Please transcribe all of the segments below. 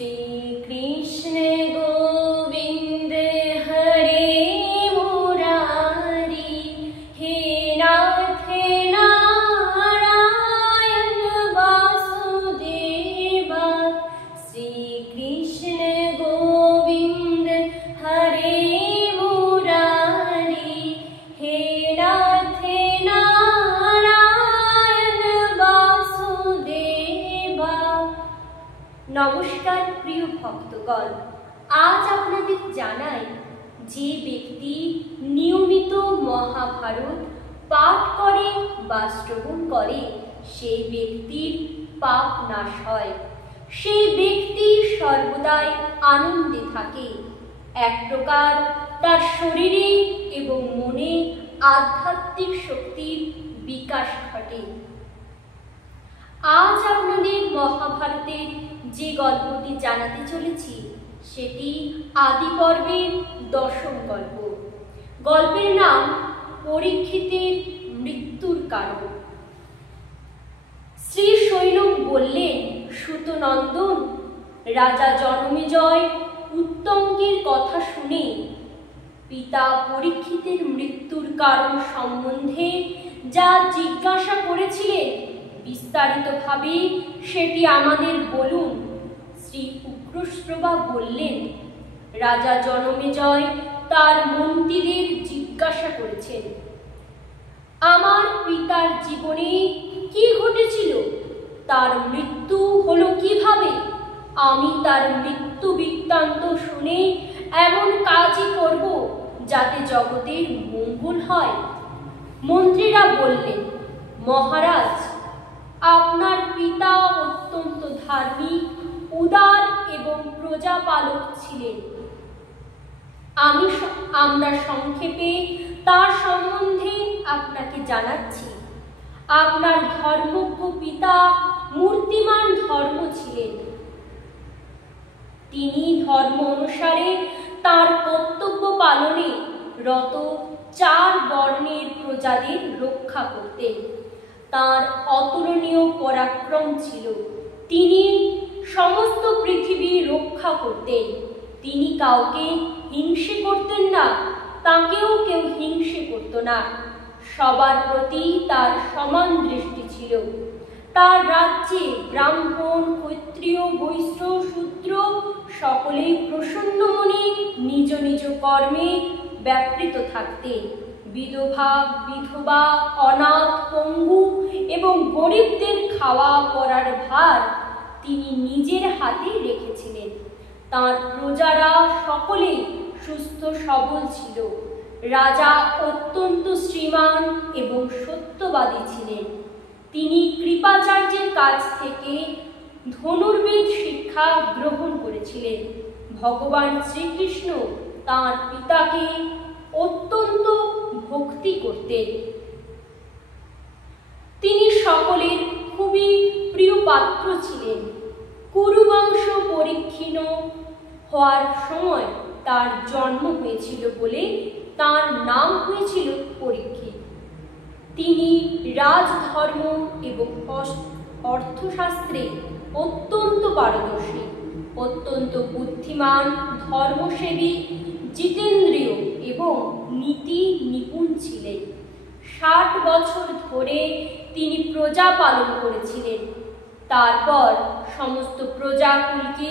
श्री कृष्ण गोविंद हरे मुरारी, हे नाथ नारायण वासुदेवा। श्री कृष्ण गोविंद हरे मुरारी, हे नाथ नारायण वासुदेवा। নমস্কার প্রিয় ভক্তগণ, আজ আপনাদের জানাই যে ব্যক্তি নিয়মিত মহাভারত পাঠ করে বা শ্রবণ করে সেই ব্যক্তির পাপ নাশ হয়, সেই ব্যক্তি সর্বদাই আনন্দে থাকে। এক প্রকার তার শরীরে এবং মনে আধ্যাত্মিক শক্তির বিকাশ ঘটে। আজ আপনাদের মহাভারতের যে গল্পটি জানাতে চলেছি সেটি আদি পর্বের দশম গল্প। গল্পের নাম পরীক্ষিতের মৃত্যুর কারণ। শ্রী শৈনক বললেন, সুতনন্দন, রাজা জনমেজয় উত্তঙ্কের কথা শুনে পিতা পরীক্ষিতের মৃত্যুর কারণ সম্বন্ধে যা জিজ্ঞাসা করেছিলেন বিস্তারিতভাবে সেটি আমাদের বলুন। শ্রী উগ্রশ্রবা বললেন, রাজা জনমেজয় তার মন্ত্রীদের জিজ্ঞাসা করেছেন, আমার পিতার জীবনে কি ঘটেছিল, তার মৃত্যু হলো কিভাবে? আমি তার মৃত্যু বৃত্তান্ত শুনে এমন কাজই করব যাতে জগতের মঙ্গল হয়। মন্ত্রীরা বললেন, মহারাজ, আপনার পিতা অত্যন্ত ধার্মিক, উদার এবং প্রজাপালক ছিলেন। আমরা সংক্ষেপে তার সম্বন্ধে আপনাকে জানাচ্ছি। আপনার ধর্মজ্ঞ পিতা মূর্তিমান ধর্ম ছিলেন। তিনি ধর্ম অনুসারে তার কর্তব্য পালনে রত 4 বর্ণের প্রজাদের রক্ষা করতেন। তার অতুলনীয় পরাক্রম ছিল। তিনি সমস্ত পৃথিবী রক্ষা করতেন। তিনি কাউকে হিংসে করতেন না, তাকেও কেউ হিংসে করত না। সবার প্রতি তার সমান দৃষ্টি ছিল। তার রাজ্যে ব্রাহ্মণ, ক্ষত্রিয়, বৈশ্য, শূদ্র সকলেই প্রসন্ন মনে নিজ নিজ কর্মে ব্যাপৃত থাকতেন। বিধবা, অনাথ, পঙ্গু এবং গরিবদের খাওয়া পরার ভার তিনি নিজের হাতে রেখেছিলেন। তাঁর প্রজারা সকলেই সুস্থ সবল ছিল। রাজা অত্যন্ত শ্রীমান এবং সত্যবাদী ছিলেন। তিনি কৃপাচার্যের কাছ থেকে ধনুর্বেদ শিক্ষা গ্রহণ করেছিলেন। ভগবান শ্রীকৃষ্ণ তাঁর পিতাকে অত্যন্ত ভক্তি করতেন। তিনি সকলের খুবই প্রিয় পাত্র ছিলেন। কুরুবংশ পরিক্ষীণ হওয়ার সময় তার জন্ম হয়েছিল বলে তার নাম হয়েছিল পরীক্ষিত। তিনি রাজধর্ম এবং অর্থশাস্ত্রে অত্যন্ত পারদর্শী, অত্যন্ত বুদ্ধিমান, ধর্মসেবী, জিতেন্দ্রীয় এবং নীতি নিপুণ ছিলেন। 60 বছর ধরে তিনি প্রজা পালন করেছিলেন। তারপর সমস্ত প্রজাকুলকে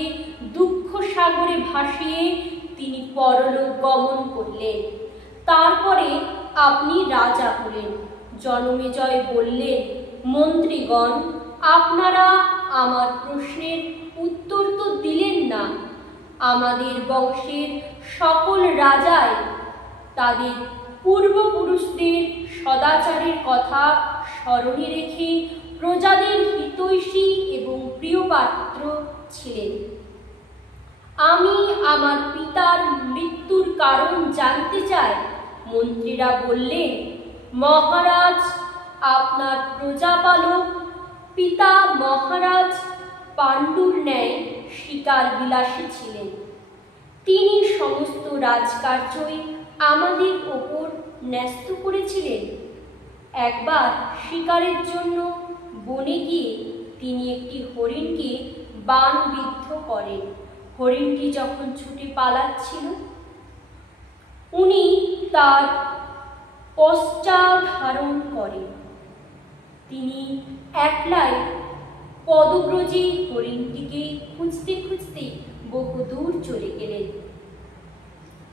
দুঃখ সাগরে ভাসিয়ে তিনি পরলোক গমন করলেন। তারপরে আপনি রাজা হলেন। জনমেজয় বললেন, মন্ত্রীগণ, আপনারা আমার প্রশ্নের উত্তর তো দিলেন না। আমাদের বংশের সকল রাজাই তাদের পূর্বপুরুষদের সদাচারের কথা স্মরণে রেখে প্রজাদের হিতৈষী এবং প্রিয়পাত্র ছিলেন। আমি আমার পিতার মৃত্যুর কারণ জানতে চাই। মন্ত্রীরা বললেন, মহারাজ, আপনার প্রজাপালক পিতা মহারাজ পাণ্ডুর ন্যায় শিকার বিলাসী ছিলেন। তিনি সমস্ত রাজকার্যই আমাদের ওপর ন্যস্ত করেছিলেন। একবার শিকারের জন্য বনে গিয়ে তিনি একটি হরিণকে বাণ বিদ্ধ করেন। হরিণটি যখন ছুটে পালাচ্ছিল, উনি তার পশ্চাধারণ করেন। তিনি একলাই পদব্রজে হরিণটিকে খুঁজতে খুঁজতে বহুদূর চলে গেলেন।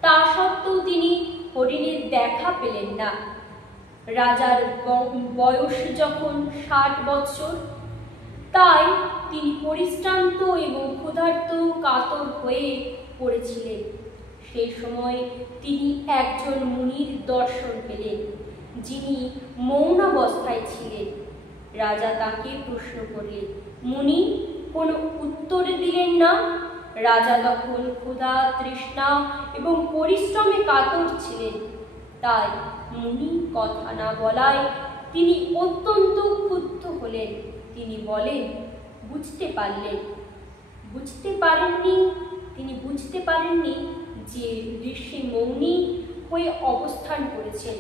তা সত্ত্বেও তিনি হরিণের দেখা পেলেন না। রাজার বয়স যখন 60 বৎসর, তাই তিনি পরিশ্রান্ত এবং ক্ষুধার্ত কাতর হয়ে পড়েছিলেন। সেই সময় তিনি একজন মুনির দর্শন পেলেন, যিনি মৌনাবস্থায় ছিলেন। রাজা তাকে প্রশ্ন করলেন, মুনি কোনো উত্তর দিলেন না। রাজা তখন ক্ষুধা, তৃষ্ণা এবং পরিশ্রমে কাতর ছিলেন, তাই মুনি কথা না বলায় তিনি অত্যন্ত ক্ষুব্ধ হলেন। তিনি বলেন, তিনি বুঝতে পারেননি যে ঋষি মৌনী হয়ে অবস্থান করেছেন।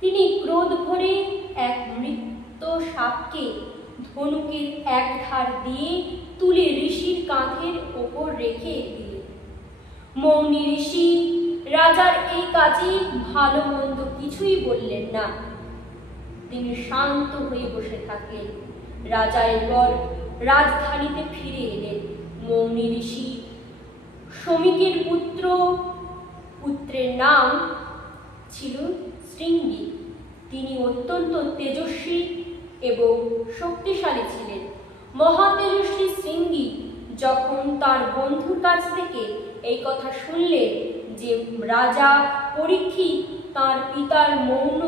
তিনি ক্রোধ ভরে এক মৃত সাপকে ধনুকের এক ধার দিয়ে তুলে ঋষির কাঁধের ওপর রেখে দিলেন। মৌনী ঋষি রাজার এই কাজে ভালো মন্দ কিছুই বললেন না। তিনি শান্ত হয়ে বসে থাকলেন। রাজা এরপর রাজধানীতে ফিরে এলেন। মৌনী ঋষি শ্রমিকের পুত্রের নাম ছিল শৃঙ্গী। তিনি অত্যন্ত তেজস্বী এবং শক্তিশালী ছিলেন। মহাতেজস্বী শৃঙ্গী যখন তার বন্ধুর কাছ থেকে এই কথা শুনলেন যে রাজা পরীক্ষিত তার পিতার মৌন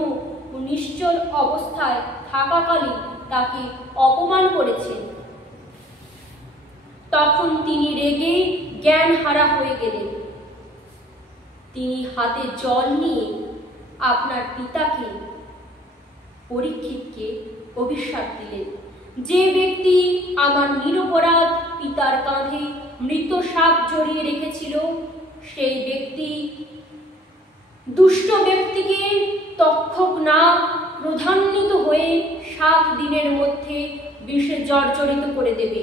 ও নিশ্চল অবস্থায় থাকাকালীন তাকে অপমান করেছেন, তখন তিনি রেগে জ্ঞানহারা হয়ে গেলেন। তিনি হাতে জল নিয়ে আপনার পিতাকে পরীক্ষিতকে অভিশাপ দিলেন, যে ব্যক্তি আমার নিরপরাধ পিতার কাঁধে মৃত সাপ জড়িয়ে রেখেছিল, সেই ব্যক্তি দুষ্ট ব্যক্তিকে তক্ষক না ক্রোধান্বিত হয়ে 7 দিনের মধ্যে বিষে জর্জরিত করে দেবে।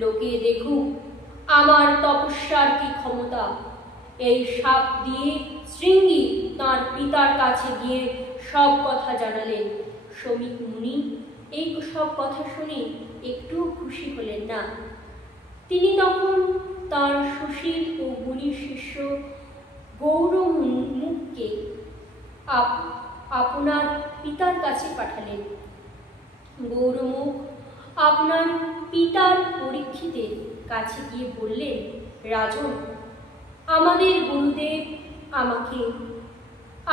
লোকে দেখুক আমার তপস্যার কি ক্ষমতা। এই সাপ দিয়ে শৃঙ্গী তাঁর পিতার কাছে গিয়ে সব কথা জানালেন। শ্রমিক মুনি এই সব কথা শুনে একটু খুশি হলেন না। তিনি তখন তার সুশীল ও গুণী শিষ্য গৌরমুখকে আপনার পিতার কাছে পাঠালেন। গৌরমুখ আপনার পিতার পরীক্ষিতের কাছে গিয়ে বললেন, রাজন, আমাদের গুরুদেব আমাকে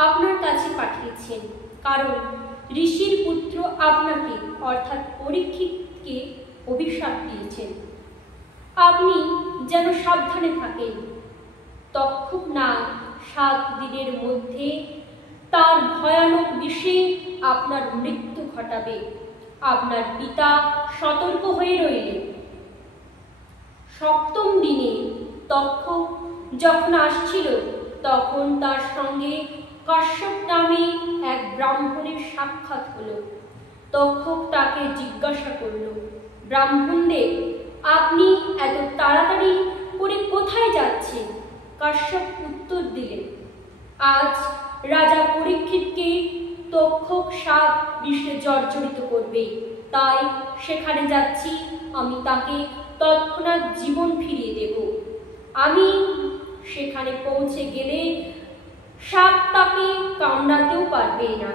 আপনার কাছে পাঠিয়েছেন, কারণ ঋষির পুত্র আপনাকে অর্থাৎ পরীক্ষিতকে অভিশাপ দিয়েছেন। আপনি যেন সাবধানে থাকেন। তক্ষক না 7 দিনের মধ্যে তার ভয়ানক বিষে আপনার মৃত্যু ঘটাবে। আপনার পিতা সতর্ক হয়ে রইলেন। 7ম দিনে তক্ষক যখন আসছিল, তখন তার সঙ্গে কাশ্যপ নামে এক ব্রাহ্মণের সাক্ষাৎ হলো। তক্ষক তাকে জিজ্ঞাসা করল, ব্রাহ্মণদেব, আপনি এত তাড়াতাড়ি করে কোথায় যাচ্ছেন? কাশ্যপ উত্তর দিলেন, আজ রাজা পরীক্ষিতকে তক্ষক সাপ বিষে জর্জরিত করবে, তাই সেখানে যাচ্ছি। আমি তাকে তৎক্ষণাৎ জীবন ফিরিয়ে দেব। আমি সেখানে পৌঁছে গেলে সাপ তাকে কামড়াতেও পারবে না।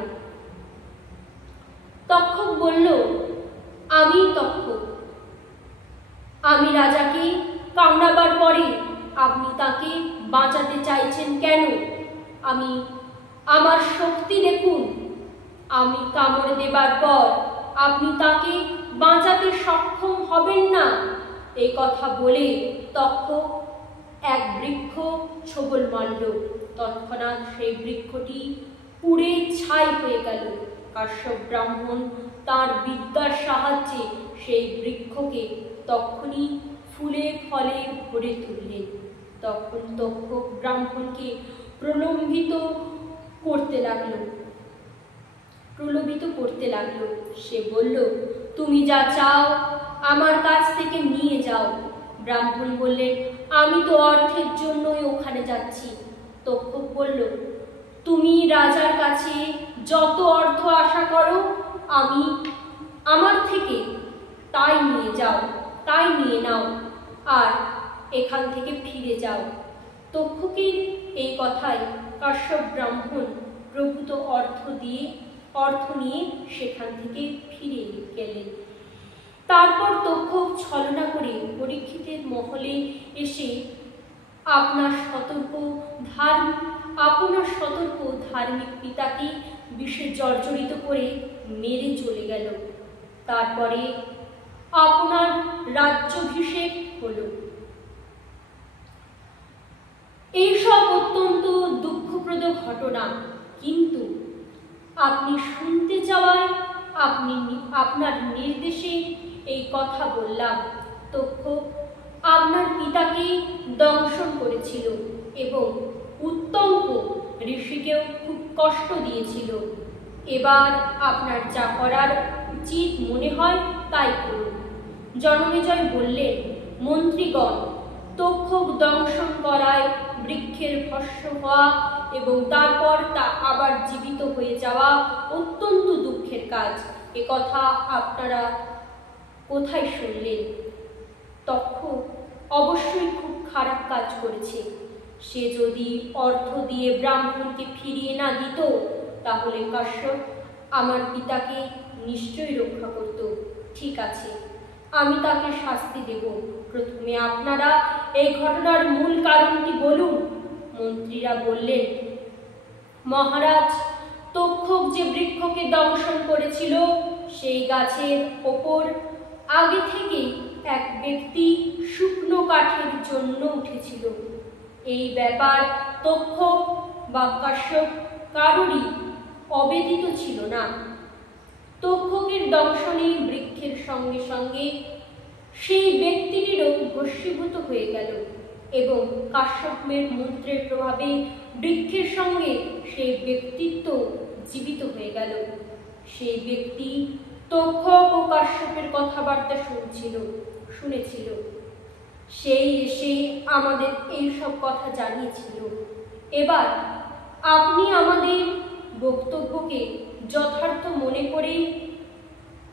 তক্ষক বলল, আমি তক্ষক। আমি রাজাকে কামড়াবার পরে আপনি তাকে বাঁচাতে চাইছেন কেন? আমার শক্তি দেখুন। আমি কামড় দেবার পর আপনি তাকে বাঁচাতে সক্ষম হবেন না। এই কথা বলে তক্ষক এক বৃক্ষ ছোবল মারল। তৎক্ষণাৎ সেই বৃক্ষটি পুড়ে ছাই হয়ে গেল। কাশ্যপ ব্রাহ্মণ তার বিদ্যার সাহায্যে সেই বৃক্ষকে তখনই ফুলে ফলে ভরে তুললেন। তখন তক্ষক ব্রাহ্মণকে প্রলোভিত করতে লাগলো। সে বলল, তুমি যা চাও আমার কাছ থেকে নিয়ে যাও। ব্রাহ্মণ বললেন, আমি তো অর্থের জন্যই ওখানে যাচ্ছি। তক্ষক বলল, তুমি রাজার কাছে যত অর্থ আশা করো আমি আমার থেকে তাই নিয়ে যাও, তাই নিয়ে নাও আর এখান থেকে ফিরে যাও। তক্ষকের এই কথায় কাশ্যপ ব্রাহ্মণ প্রভূত অর্থ নিয়ে সেখান থেকে ফিরে গেলেন। তারপর তক্ষক ছলনা করে পরীক্ষিতের মহলে এসে আপনার সতর্ক ধার্মিক পিতাকে বিষে জর্জরিত করে মেরে চলে গেল। তারপরে আপনার রাজ্যাভিষেক হলো। এইসব অত্যন্ত দুঃখপ্রদ ঘটনা, কিন্তু আপনি শুনতে চাওয়ায় আপনার নির্দেশে এই কথা বললাম। তক্ষক আপনার পিতাকে দংশন করেছিল এবং উত্তঙ্ক ঋষিকেও খুব কষ্ট দিয়েছিল। এবার আপনার যা করার উচিত মনে হয় তাই করুন। জনমেজয় বললেন, মন্ত্রীগণ, তক্ষক দংশন করায় বৃক্ষের ভস্ম হওয়া এবং তারপর তা আবার জীবিত হয়ে যাওয়া অত্যন্ত দুঃখের কাজ। এ কথা আপনারা কোথায় শুনলেন? তক্ষক অবশ্যই খুব খারাপ কাজ করেছে। সে যদি অর্থ দিয়ে ব্রাহ্মণকে ফিরিয়ে না দিত, তাহলে কাশ্যপ আমার পিতাকে নিশ্চয়ই রক্ষা করত। ঠিক আছে, আমি তাকে শাস্তি দেব। প্রথমে আপনারা এই ঘটনার মূল কারণটি বলুন। মন্ত্রীরা বললেন, মহারাজ, তক্ষক যে বৃক্ষকে দংশন করেছিল সেই গাছের ওপর আগে থেকে এক ব্যক্তি শুকনো কাঠের জন্য উঠেছিল। এই ব্যাপার তক্ষক বা কাশ্যপ কারোরই অবেদিত ছিল না। তক্ষকের দংশনে বৃক্ষের সঙ্গে সঙ্গে সেই ব্যক্তিটিরও ভস্মীভূত হয়ে গেল এবং কাশ্যপের মন্ত্রের প্রভাবে বৃক্ষের সঙ্গে সেই ব্যক্তিত্ব জীবিত হয়ে গেল। সেই ব্যক্তি তক্ষক ও কাশ্যপের কথাবার্তা শুনেছিল। সেই এসে আমাদের এইসব কথা জানিয়েছিল। এবার আপনি আমাদের বক্তব্যকে যথার্থ মনে করে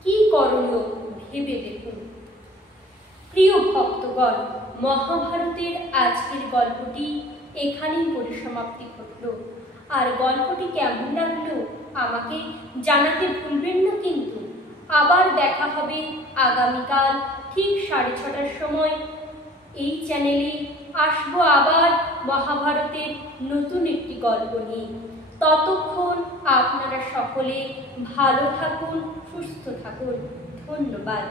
কি করণীয় ভেবে দেখুন। প্রিয় ভক্তগণ, মহাভারতের আজকের গল্পটি এখানেই পরিসমাপ্তি ঘটল। আর গল্পটি কেমন লাগলো আমাকে জানাতে ভুলবেন না কিন্তু। আবার দেখা হবে আগামীকাল ঠিক 6:30টার সময়। এই চ্যানেলে আসবো আবার মহাভারতের নতুন একটি গল্প নিয়ে। ততক্ষণ আপনারা সকলে ভালো থাকুন, সুস্থ থাকুন। ধন্যবাদ।